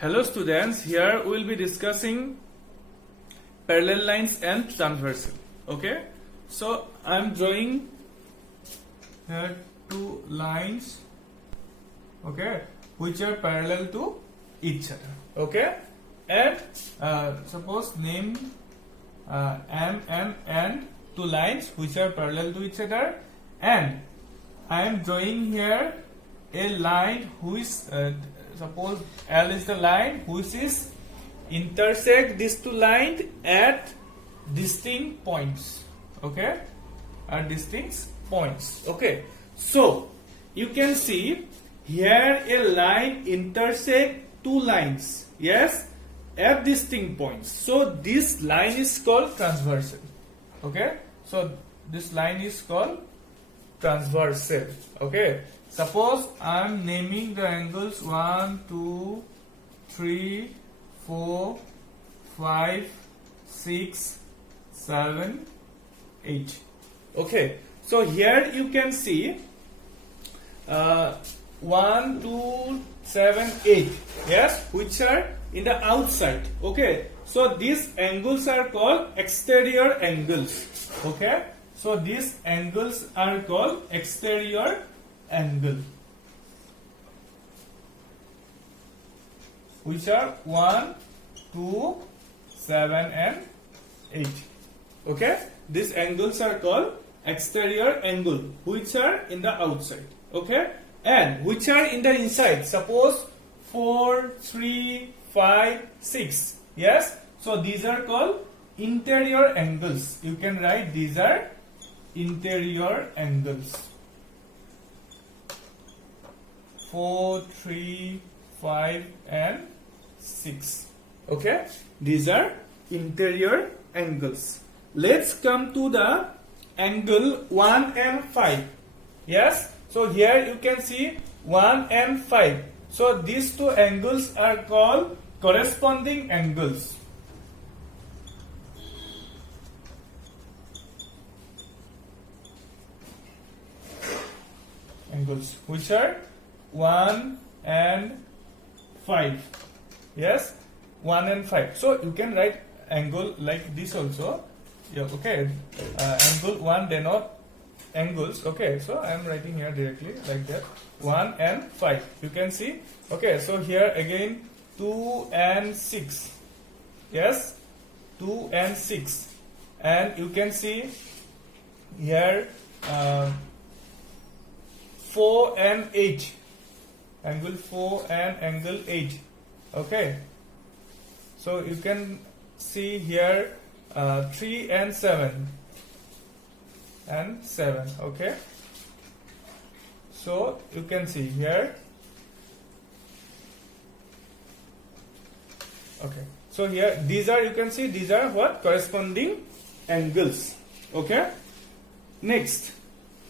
Hello students, here we will be discussing parallel lines and transversal. Okay, so I am drawing here two lines, okay, which are parallel to each other. Okay, and suppose name M and two lines which are parallel to each other, and I am drawing here a line which suppose L is the line which is intersect these two lines at distinct points. Okay, at distinct points. Okay, so you can see here a line intersect two lines, yes, at distinct points. So this line is called transversal. Okay, so this line is called transversal. Okay, suppose I am naming the angles 1, 2, 3, 4, 5, 6, 7, 8. Okay, so here you can see 1, 2, 7, 8, yes, which are in the outside. Okay, so these angles are called exterior angles. Okay, so these angles are called exterior angle, which are 1, 2, 7 and 8. Okay, these angles are called exterior angle, which are in the outside. Okay, and which are in the inside. Suppose 4, 3, 5, 6. Yes, so these are called interior angles. You can write these are interior angles. 4, 3, 5 and 6. Okay, these are interior angles. Let's come to the angle 1 and 5. Yes, so here you can see 1 and 5. So these two angles are called corresponding angles. Angles which are 1 and 5. Yes, 1 and 5. So you can write angle like this also. Yeah, okay. Angle 1 denote angles. Okay, so I am writing here directly like that. 1 and 5. You can see. Okay, so here again 2 and 6. Yes, 2 and 6. And you can see here 4 and 8. Angle 4 and angle 8. Okay, so you can see here 3 and 7 and 7. Okay, so you can see here. Okay, so here these are, you can see these are what? Corresponding angles. Okay, next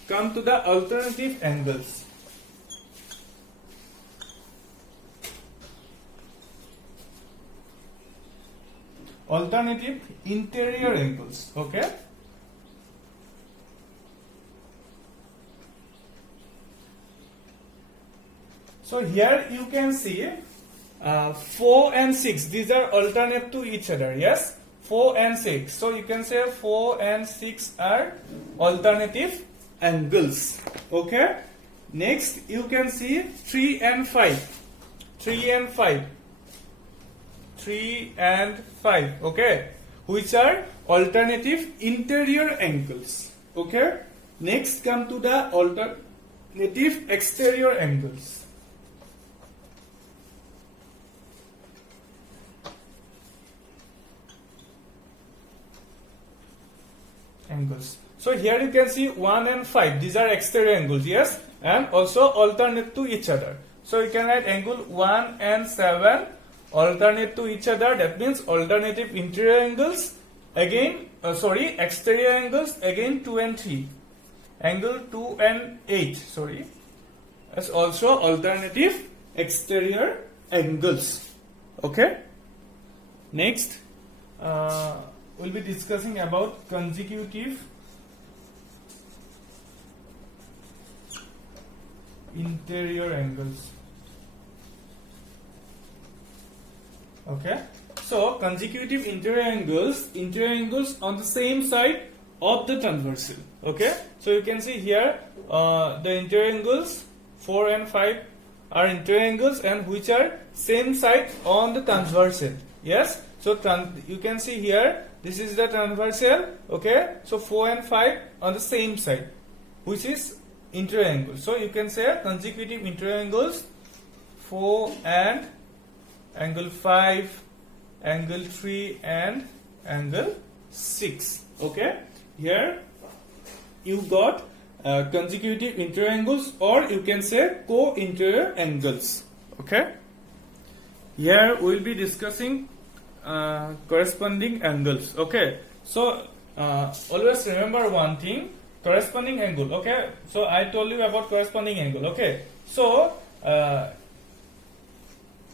come to the alternative angles. Alternative interior angles. Okay, so here you can see 4 and 6. These are alternate to each other. Yes, 4 and 6. So you can say 4 and 6 are alternative angles. Okay, next you can see 3 and 5. 3 and 5. 3 and 5. Okay, which are alternative interior angles. Okay, next come to the alternative exterior angles. So here you can see 1 and 5. These are exterior angles. Yes, and also alternate to each other. So you can write angle 1 and 7 alternate to each other. That means alternative interior angles. Again, exterior angles. Again 2 and 3. Angle 2 and 8. Sorry, that's also alternative exterior angles. Okay. Next, we'll be discussing about consecutive interior angles. Okay, so consecutive interior angles on the same side of the transversal. Okay, so you can see here the interior angles 4 and 5 are interior angles and which are same side on the transversal. Yes, so you can see here this is the transversal. Okay, so 4 and 5 on the same side, which is interior angle. So you can say consecutive interior angles 4 and angle 5, angle 3 and angle 6. Okay, here you got consecutive interior angles, or you can say co-interior angles. Okay, here we will be discussing corresponding angles. Okay, so always remember one thing, corresponding angle. Okay, so I told you about corresponding angle. Okay, so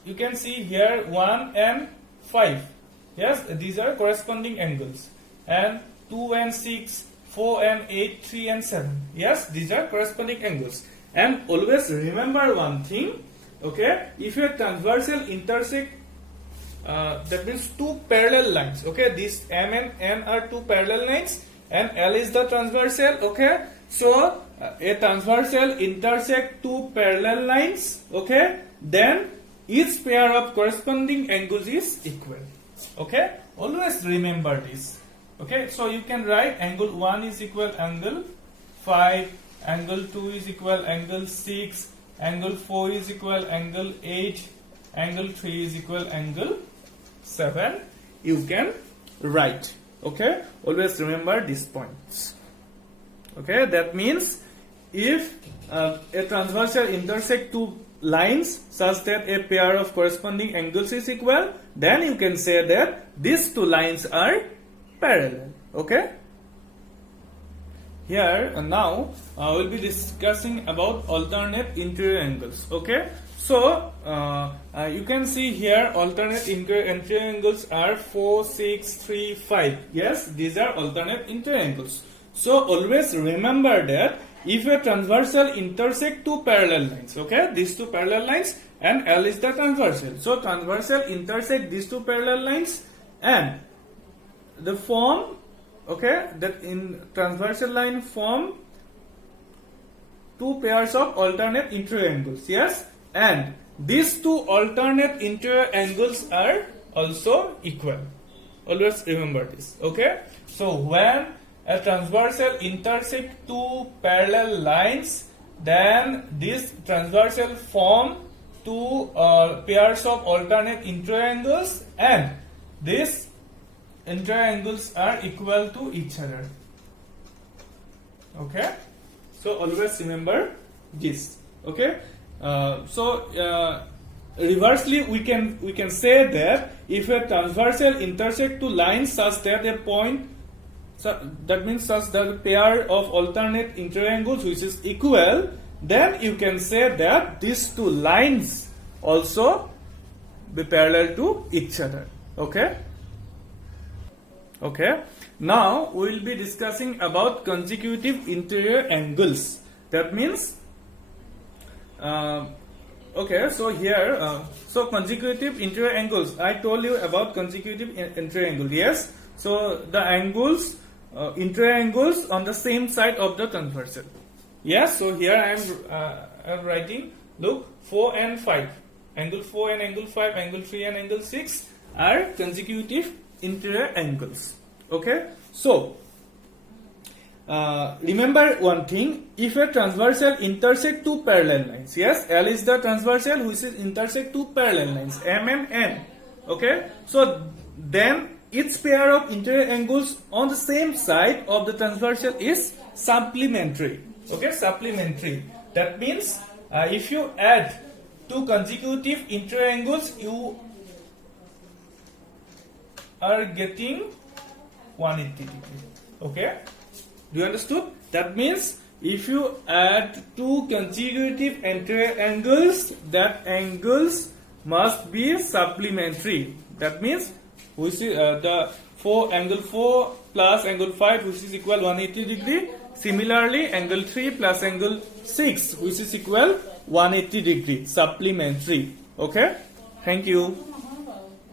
you can see here 1 and 5. Yes, these are corresponding angles, and 2 and 6, 4 and 8, 3 and 7. Yes, these are corresponding angles. And always remember one thing. Okay, if your transversal intersect, that means two parallel lines. Okay, these M and N are two parallel lines, and L is the transversal. Okay, so a transversal intersect two parallel lines. Okay, then each pair of corresponding angles is equal. Okay, always remember this. Okay, so you can write angle 1 is equal angle 5, angle 2 is equal angle 6, angle 4 is equal angle 8, angle 3 is equal angle 7. You can write. Okay, always remember these points. Okay, that means if a transversal intersect two lines such that a pair of corresponding angles is equal, then you can say that these two lines are parallel. Okay, here now we'll be discussing about alternate interior angles. Okay, so you can see here alternate interior angles are 4, 6, 3, 5. Yes, these are alternate interior angles. So always remember that if a transversal intersect two parallel lines, okay, these two parallel lines, and L is the transversal. So transversal intersect these two parallel lines, and the form, okay, that in transversal line form two pairs of alternate interior angles. Yes, and these two alternate interior angles are also equal. Always remember this. Okay, so when a transversal intersect two parallel lines, then this transversal form two pairs of alternate interior angles, and these interior angles are equal to each other. Okay, so always remember this. Okay, reversely we can say that if a transversal intersect two lines such that a point, so that means such that a pair of alternate interior angles which is equal, then you can say that these two lines also be parallel to each other. Okay. Okay. Now we will be discussing about consecutive interior angles. That means, okay. So here, so consecutive interior angles. I told you about consecutive interior angle. Yes. So the angles, interior angles on the same side of the transversal. Yes. So here I am writing. Look, 4 and 5. Angle 4 and angle 5, angle 3 and angle 6 are consecutive interior angles. Okay, so remember one thing, if a transversal intersect two parallel lines, yes, L is the transversal which is intersect two parallel lines, M and N. Okay, so then each pair of interior angles on the same side of the transversal is supplementary. Okay, supplementary. That means if you add two consecutive interior angles, you are getting 180 degree. Okay, do you understood? That means if you add two consecutive interior angles, that angles must be supplementary. That means we see the angle 4 plus angle 5 which is equal 180 degree. Similarly, angle 3 plus angle 6 which is equal 180 degree, supplementary. Okay, thank you.